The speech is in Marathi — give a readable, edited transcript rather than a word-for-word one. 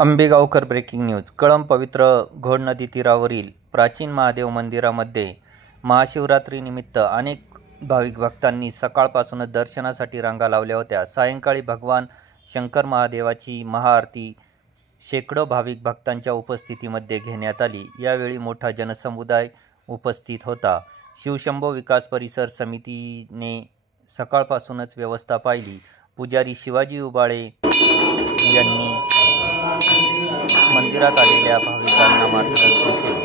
Ambegaonkar breaking news. कळंब पवित्र घोड नदी तीरावरील प्राचीन महादेव मंदिरामध्ये महाशिवरात्रीनिमित्त अनेक भाविक भक्तांनी सकाळपासूनच दर्शनासाठी रांगा लावल्या होत्या. सायंकाळी भगवान शंकर महादेवाची महाआरती शेकडो भाविक भक्तांच्या उपस्थितीमध्ये घेण्यात आली. यावेळी मोठा जनसमुदाय उपस्थित होता. शिवशंभो विकास परिसर समितीने सकाळपासूनच व्यवस्था पाहिली. पुजारी शिवाजी उबाळे यांनी मंदिरात आलेल्या भाविकांना मार्गदर्शन केले.